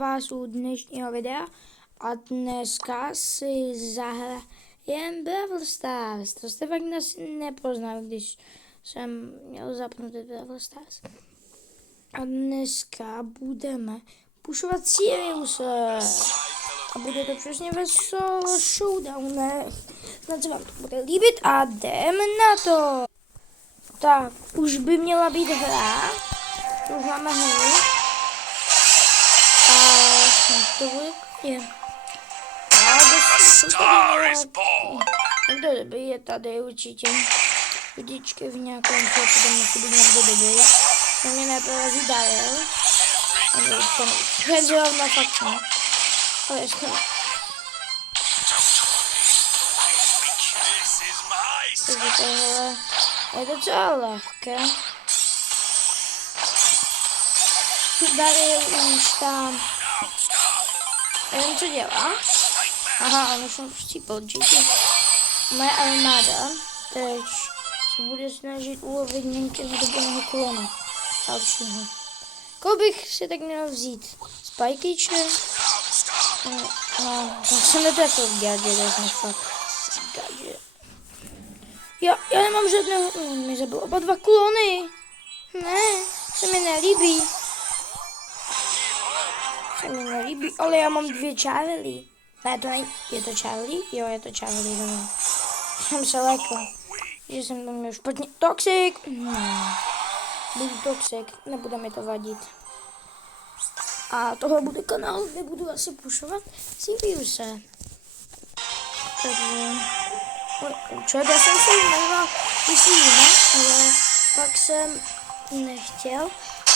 Vás u dnešního videa a dneska si zahrajem Brawl Stars. To jste fakt nepoznal, když jsem měl zapnutý Brawl Stars. A dneska budeme pušovat Siriuse. A bude to přesně ve solo showdownech. Snad se vám to bude líbit a jdeme na to. Tak, už by měla být hra. Už máme hru. To bude je. Někdo dobrý je tady určitě. Vždycky v nějakém šoku to musí být někdo dobrý. To mě neprorazí Daryl. Ten zrovna fakt ne. Ale ještě. Takže tohle je docela lehké. Daryl už tam. Nevím, co dělá. Aha, on už jsem vstípal GT. Moje armáda teď se bude snažit ulovit nějakého dobyného klona dalšího. Koho bych si tak měl vzít? Spikeče? No, tak jsem netrefil v gadget, já jsem fakt gadget. Já nemám žádného, on mi zabil oba dva klony. Ne, se mi nelíbí. Se mi nelíbí, ale já mám dvě Charlie. Ne, to není, je to Charlie? Jo, je to Charlie, no. Jsem se lekl, že jsem tam měl špatně. Toxic! No. Budu toxic, nebude mi to vadit. A tohle bude kanál, kde budu asi pušovat Siriuse. Takže... Třeba jsem se jmenoval vysílat, ale pak jsem nechtěl,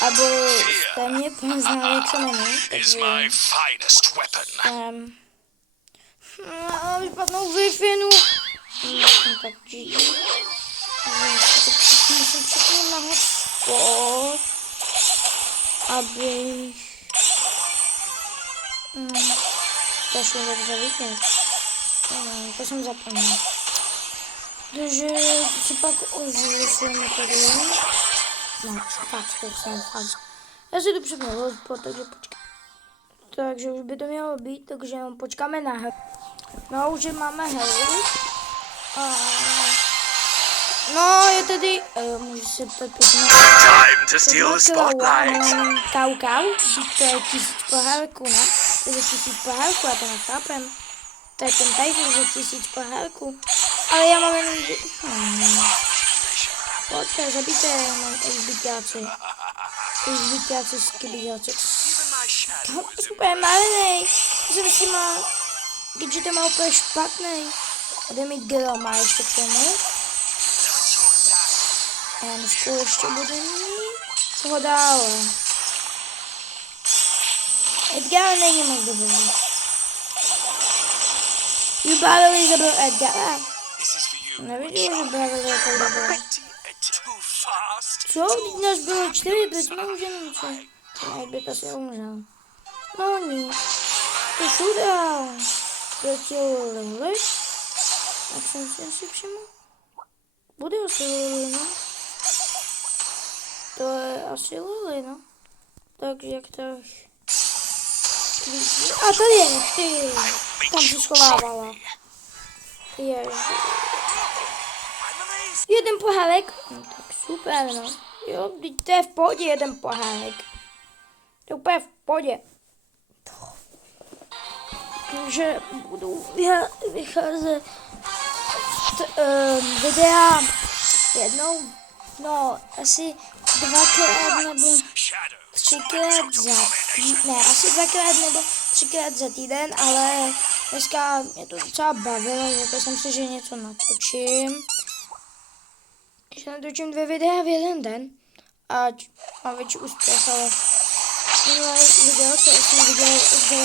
aby jste mě poznali, jak se jmenuji. Takže... vypadnou Wi-Fi, tak musím všechno na hotspot, abych to šlo dobře vidět. To jsem zapomněl. Takže si pak ozvěsujeme tady. No, tak to jsem fakt. Já si to přepnu hotspot, takže počkej. Takže už by to mělo být, takže jenom počkáme na hru. No, už máme hru. No, je tady, můžu se to pěkně. Time to steal the spotlight. Kau, to je 1000 pohárků, ne? To je 1000 pohárků, já to nechápem. To je ten Typhus za 1000 pohárků. Ale já mám jenom... Pojďte, zabijte, já mám zbytáci. Zbytáci, skybytáci. Super malý, jsem s těma gadgetama úplně špatný. Bude mít Groma ještě k tomu. Jansku ještě bude mít. Toho dále. Edgar není moc dobrý. Barley zabil Edgara. Neviděl, že Barley je tak dobrý. Co? Teď nás bylo 4, teď nemůžeme co? Jak by to si umřel. No nic. To showdown. Proti Lily. Jak jsem si asi všiml? Bude asi Lily, no. To je asi Lily, no. Takže jak tak... A tady je, ty. Tam se schovávala. Ježi. Jeden pohárek. No, tak super, no. Jo, to je v pohodě jeden pohárek. To je úplně v pohodě. Takže budu vycházet videa jednou, no asi 2krát nebo 3krát za týden, ne, asi 2krát nebo 3krát za týden, ale dneska mě to docela bavilo, řekl jsem si, že něco natočím. Že natočím 2 videa v jeden den, ať mám větší úspěch, ale minulé video, co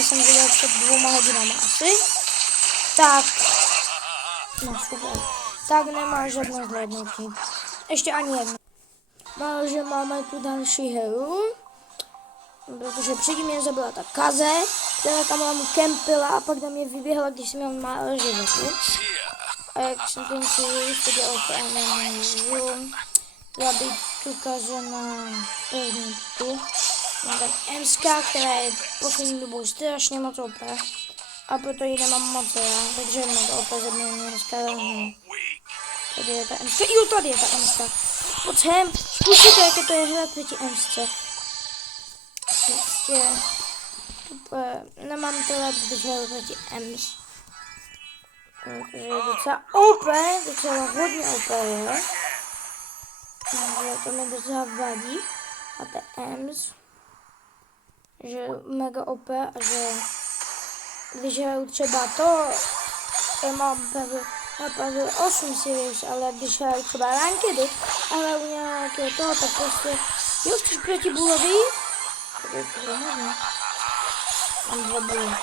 jsem viděl před 2 hodinami asi, tak, no super, tak nemá žádné zhlédnutí, ještě ani jedno. No, že máme tu další hru, protože předtím mě zabila ta Kaze, která tam mu kempila a pak na mě vyběhla, když jsem měl málo životu. A jak jsem ten Sirius, to dělal to nemůžu zabít tu Kaze na první tu. No tak Emska, která je poslední dobou strašně moc OP. A proto ji nemám moc rád, takže mega OP ze mě dneska tady je ta Emska. Jo, tady je ta Emska. Pojď sem, zkusíte, jaké to je hrát proti Emsce. Prostě úplně nemám to rád, když hraju proti Ems. Takže je docela OP, docela hodně OP je. Takže to mi docela vadí. A to Ems. Že mega OP a že když hraju třeba to, já mám level 8 Sirius, ale když hraju třeba rankedy a hraju nějakého toho, tak prostě jo, chceš proti Bullovi? Tak je to hodně. Mám 2 buly.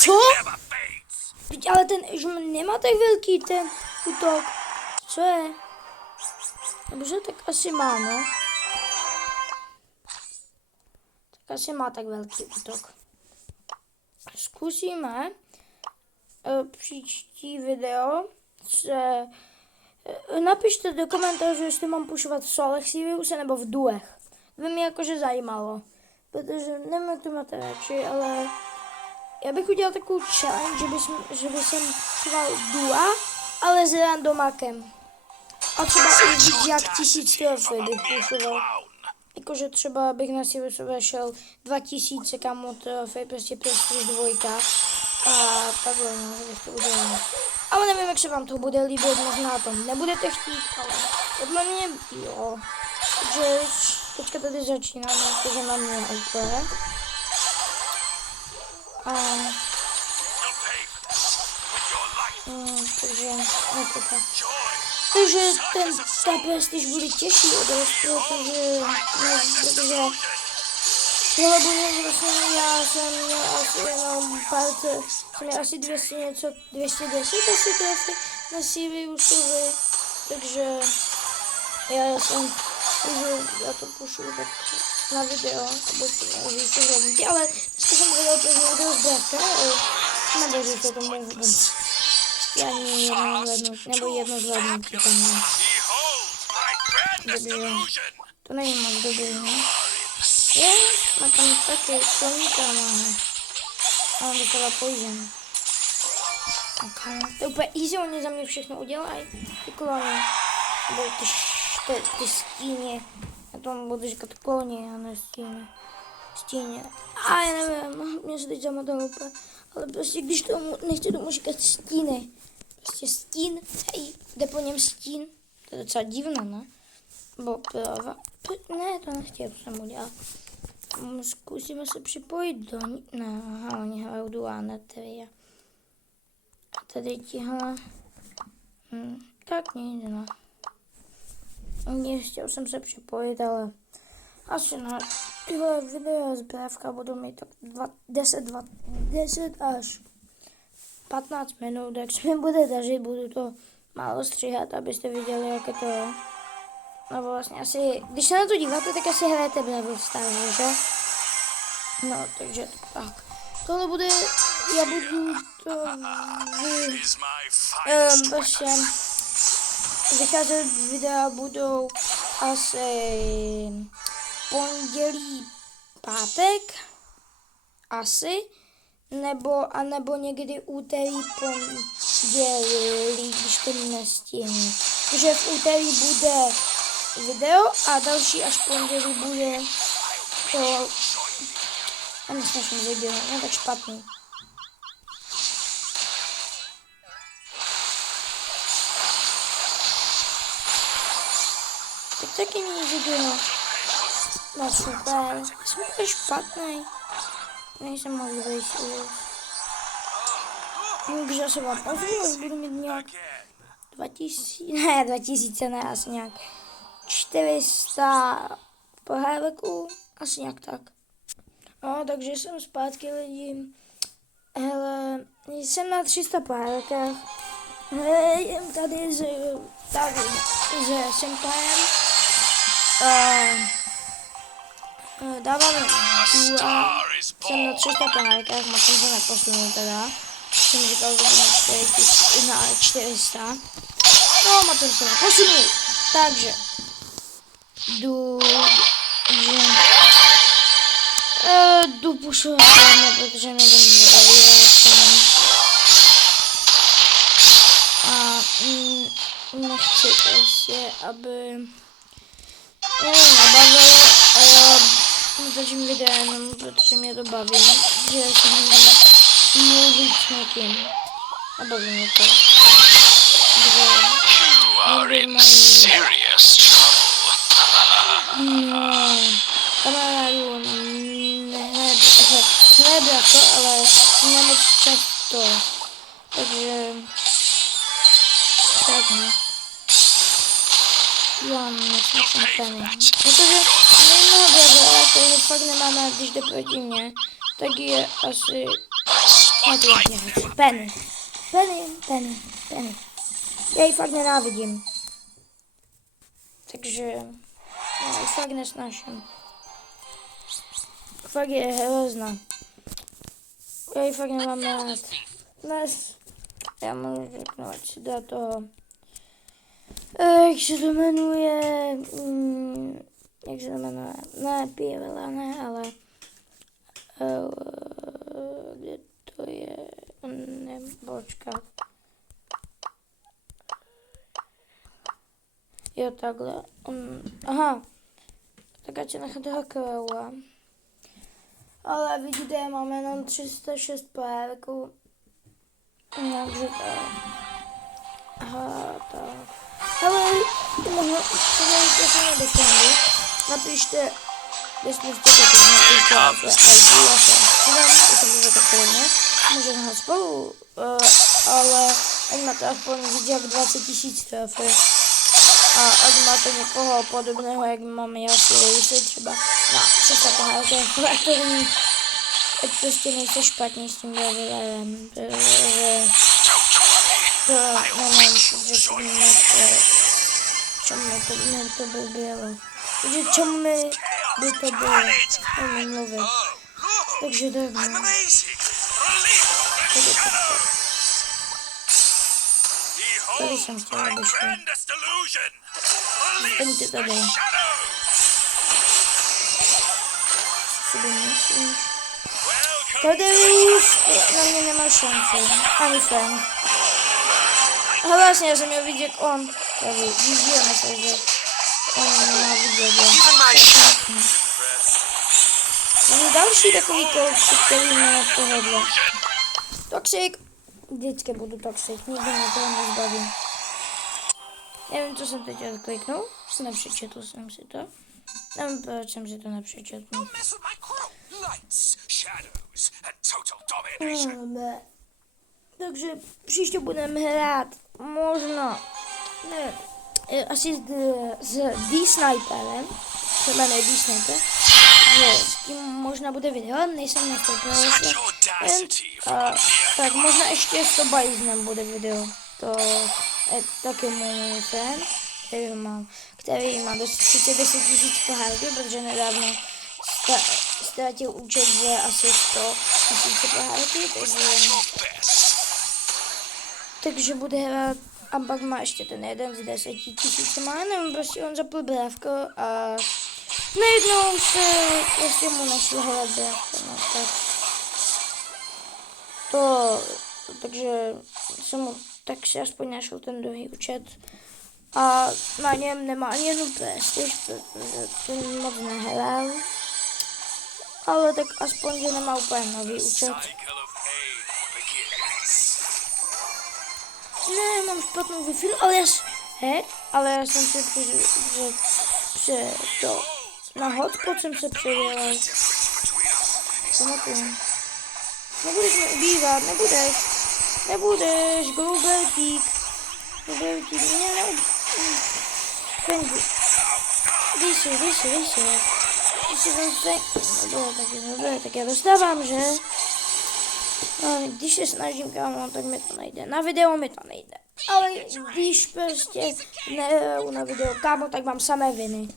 Co? Ale ten už nemá tak velký ten útok. Co je? Dobře, tak asi má, no. Tak asi má tak velký útok. Zkusíme příští video se... Napište do komentářů, jestli mám pušovat v solech Siriuse nebo v duech. By mě jakože zajímalo. Protože nevím, jak to máte radši, ale... Já bych udělal takovou challenge, že bych jsem pušoval dua, ale s randomakem. A třeba i víc jak 1000 trofej bych pušoval. Jakože třeba bych na Siriusu vešel 2000 kamo trofej, prostě přes 2. A takhle, no, že bych to udělal. Ale nevím, jak se vám to bude líbit, možná to nebudete chtít, ale podle mě jo. Takže teďka tady začínáme, protože mám mě úplně. Takže je to tak. Takže ta prestiž bude těžší odrost, protože tohle bude vlastně, já jsem měl asi jenom pár, jsem měl asi 210 asi trefy na Siriusovi, takže já to pušu tak na video, abych to měl říct hlavně, ale dneska jsem viděl první video z Bravka, nebo říct tomu vůbec. Ani jedno zvládnutí, nebo jedno zvládnutí tam mám. Dobrý, to není moc dobrý, no. Je, a tam taky sloníka máme. A on dostala poison. To je úplně easy, oni za mě všechno udělají. Ty klony. Nebo ty stíně. Já tomu budu říkat klony, a ne stíně. Stíně. A já nevím, mě se teď zamotalo úplně. Ale prostě když tomu, nechci tomu říkat stíny. Prostě stín, hej, jde po něm stín. To je docela divné, ne? Bo prava. Ne, to nechtěl jsem udělat. Zkusíme se připojit do ní. Ne, aha, oni hrajou duáne tedy. A tady tihle. Tak nic, no. Chtěl jsem se připojit, ale asi na tyhle videa z Bravka budou mít tak 10 až 15 minut, jak se mi bude dařit, budu to málo stříhat, abyste viděli, jaké to je. No vlastně asi, když se na to díváte, tak asi hrajete Brawl Stars, že? No, takže tak. Tohle bude, já budu to prostě vycházet videa budou asi pondělí, pátek, asi. Nebo někdy úterý, pondělí, když to nestihnu. Takže v úterý bude video a další až pondělí bude to... Já nesnažím video, ne tak špatný. Tak taky není video. No super, jsem úplně špatný. Nejsem moc dobrý Sirius. Takže se vám ozvu, budu mít nějak 2000 ne, asi nějak 400 pohádeků, asi nějak tak. No, takže jsem zpátky lidi. Hele, jsem na 300 pohádekách. Jem tady s Simplem. Dáváme dua, jsem na 300 pohádkách, moc jsem to neposunul teda. Jsem říkal, že budu na 400. No, moc jsem to neposunul. Takže, Jdu pušovat, protože mě to nebaví a nechci prostě, aby mě nebavilo a já natočím videa jenom, protože mě to baví, že se můžu mluvit s někým a baví mě to. No, kamarádu nehledá to, ale nemoc často, takže tak no. Jo, nejsem Penny. Protože nejmnoho věděl, ale který fakt nemá rád, když jde proti mně, tak je asi Penny. Penny. Já ji fakt nenávidím. Takže já ji fakt nesnáším. Fakt je hrozná. Já ji fakt nemám rád. Dnes já můžu řeknout, ať si dá toho. Jak se to jmenuje? Jak se to jmenuje? Ne, Pívala, ne, ale kde to je? Ne, počkat. Jo, takhle. Aha. Tak ať se nechá toho krála. Ale vidíte, já mám jenom 306 párků. Takže tak. Aha, tak. Hele, podívejte se na defendu. Napište, jestli jste to napište ID, já se přidám, jestli to takovému. Můžeme hrát spolu, ale ať máte aspoň víc jak 20 000 trofy. A ať máte někoho podobného, jak máme já si, jestli třeba na 300 pohádkách fraktorní, ať prostě nejste špatně s tím levelem, protože to nemám řekněme, čemu to by bylo. Takže čemu by to bylo, nemám mluvit. Takže tak no. Tady jsem chtěla, aby šlo. Zůstaňte tady. Co si myslíš? Tady už na mě nemá šanci. Ani Frank. A vlastně já jsem měl vidět, jak on. Tady vidíme se, že on má vidět. Je další takový kouč, který má tohle. Toxic. Vždycky budu toxic, nikdy na to nezbavím. Nevím, co jsem teď odkliknul. Nepřečetl jsem si to. Nevím, proč jsem si to nepřečetl. Takže příště budeme hrát možná, ne, asi s D-Sniperem, se jmenuje D-Sniper, že s tím možná bude video, nejsem nastoupil, tak možná ještě s Tobajznem bude video, to je taky můj friend, který má sice 10 000 pohádky, protože nedávno ztratil účet za asi 100 000 pohádky, takže bude hrát a pak má ještě ten jeden z 10 000, nevím, prostě on zapl brávko a najednou se prostě mu našlo hrát brávko, no tak to, takže tak si aspoň našel ten druhý účet a na něm nemá ani jednu prestiž, protože ten moc nehrál, ale tak aspoň, že nemá úplně nový účet. Ne, mám špatnou Wi-Fi, ale já jsem si na hotspot jsem se převěděl. Pamatuju. Nebudeš mě ubývat, nebudeš, Globertík, mě neubývat. Dej si, tak já dostávám, že? No, když se snažím, kámo, tak mi to nejde. Na video mi to nejde. Ale když prostě nehraju na video, kámo, tak mám samé viny.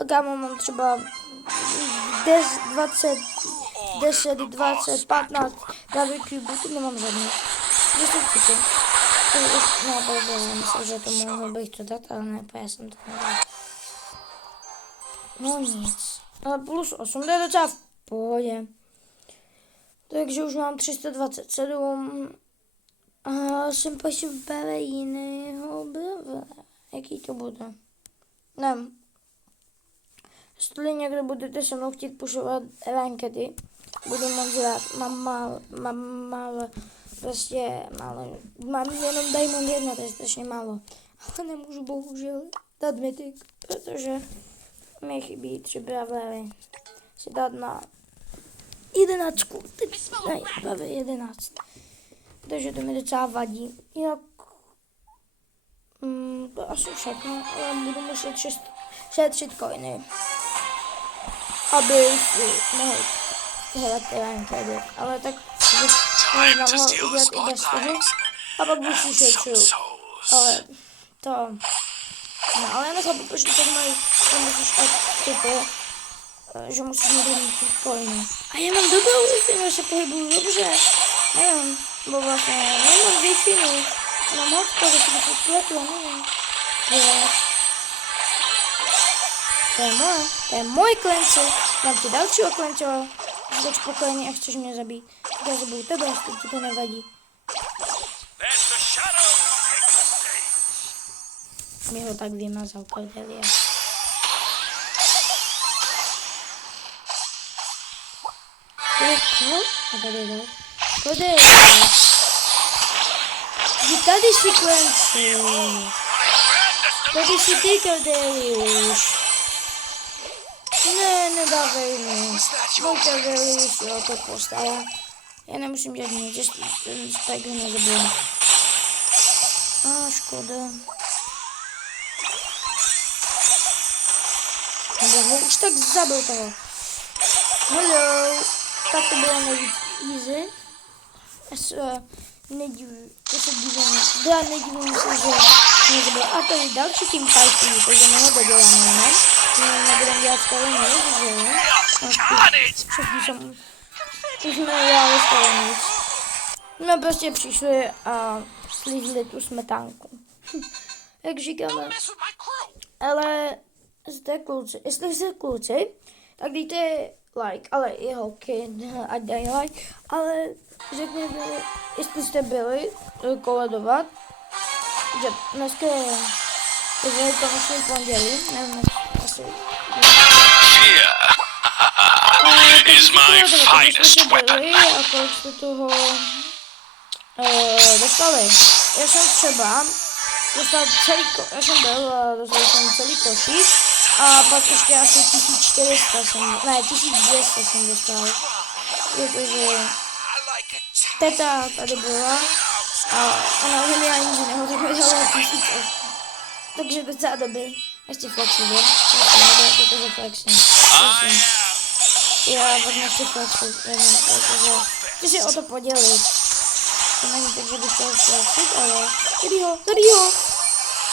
A kámo, mám třeba 10, 20, 15 WQB, to nemám žádný. 10 cíky. No, to myslím, že to mohl bych to dát, ale ne, já jsem to nedal. No nic. Ale plus 8, to je docela v pohodě. Takže už mám 327 a jsem pošel jiného brava. Jaký to bude? Nevím. Jestli někdo budete se mnou chtít pušovat rankedy, budu moc rád. Mám málo, prostě málo. Mám jenom Diamond 1, to je strašně málo. Ale nemůžu bohužel dát mytik, protože mi chybí 3 bravely. Si dát na 11. Ne, právě 11. Takže to mi docela vadí. Jinak to asi všechno, ale budu muset šetřit coiny, aby si mohl hrát rankedy. Ale tak možná mohl udělat i bez toho. A pak bych si šetřil. Ale to... No, ale já nechápu, proč to tak mají, že musíš typu, že musíš mít coiny. A já mám dobrou většinu, že se pohybuju dobře. Nevím, bo vlastně nemám většinu. Mám hodko, že si bych odpletla, nevím. To je můj klenci. Dám ti dalšího klenčova. Jsi tak spokojený a chceš mě zabít. Tak já zabiju tebe, jestli ti to nevadí. Mi ho tak vymazal, Cordelia. A tady jde. Cordelia. Jdi tady si, Clancy. Tady si ty, Cordelius. Ne, nedávej mi. Můj Cordelius, jo, to postará. Já nemusím dělat nic, že ten Spike ho nezabije. Škoda. Nebo ho už tak zabil toho. Hello. Tak to bylo nejvíc easy. Já se nedivím se, že mě zabil. A tady další tým fighty, takže my ho doděláme, ne? My nebudeme dělat skoro nic, že jo? Všichni jsem... Už jsme nedělali skoro nic. No prostě přišli a slízli tu smetánku. Jak říkáme. Ale jste kluci, jestli jste kluci, tak dejte like, ale i holky, ať dají like, ale řekněte, jestli jste byli koledovat, že dneska je konečný pondělí, nevím, asi. Is my finest weapon. A kolik jste toho dostali. Já jsem třeba dostal celý já jsem byl a dostal jsem celý košík a pak ještě asi 1400 jsem, ne 1200 jsem dostal. Protože teta tady byla a ona uměla nic jiného, tak mi dala 1000. Takže docela dobrý. Ještě flexi, jo? To je flexi. Já pak nechci flexit, protože chci si o to podělit. To není tak, že bych chtěl flexit, ale zabij ho!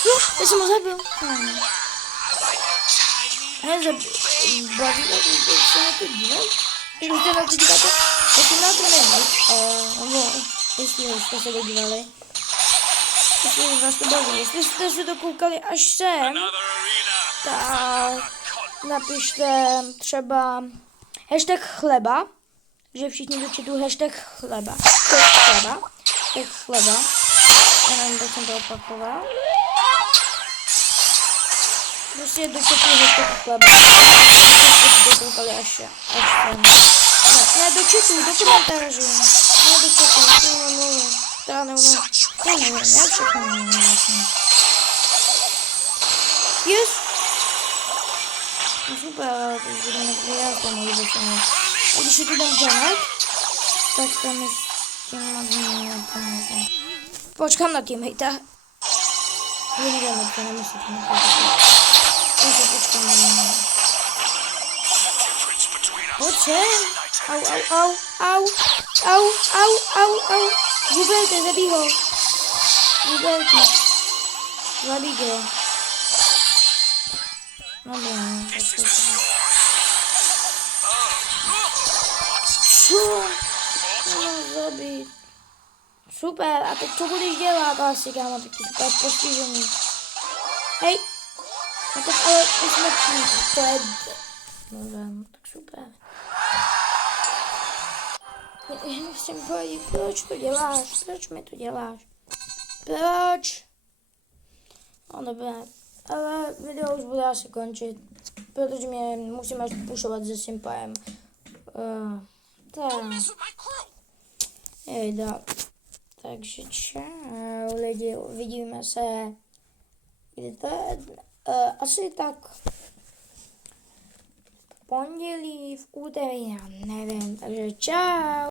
No, já jsem ho zabil. Baví se na to dívat? Když jste na to díváte, tak jsem na to nevíc. Nebo jestli jste se dodívali. Jestli vás to baví. Jestli jste se to koukali až sem, tak napište třeba hashtag chleba, že všichni do chatu hashtag chleba. Tak chleba. Já nevím, tak jsem to opakoval. Prostě do chatu hashtag chleba. Jste to koukali až sem. Ne, do chatu, do komentářů. Ne, do chatu, to nemluvím. Já nevím, já všechno nevím vlastně. Yes. No super, ale to bude nepřijatné, můj většinou. A když je tu dám Janet, tak to mi s tím nepomůže. Počkám na teamhejta. Vyjdeme, to nemusíte nechat. Já se počkám na něj. Pojď sem. Au. Zubelte, zabij ho. Zubelte. Zabij ho. No ne, co? No, zabít. Super, a teď co budeš dělat asi, kámo, taky super postižený. Hej. No tak ale už jsme to je... No tak super. Simpaj, proč to děláš? Proč mi to děláš? Proč? No dobré, ale video už bude asi končit, protože mě musíme pušovat se Simpajem. Tak. Jejda. Takže čau lidi, uvidíme se. Kdy to je? Asi tak v pondělí, v úterý, já nevím, takže čau.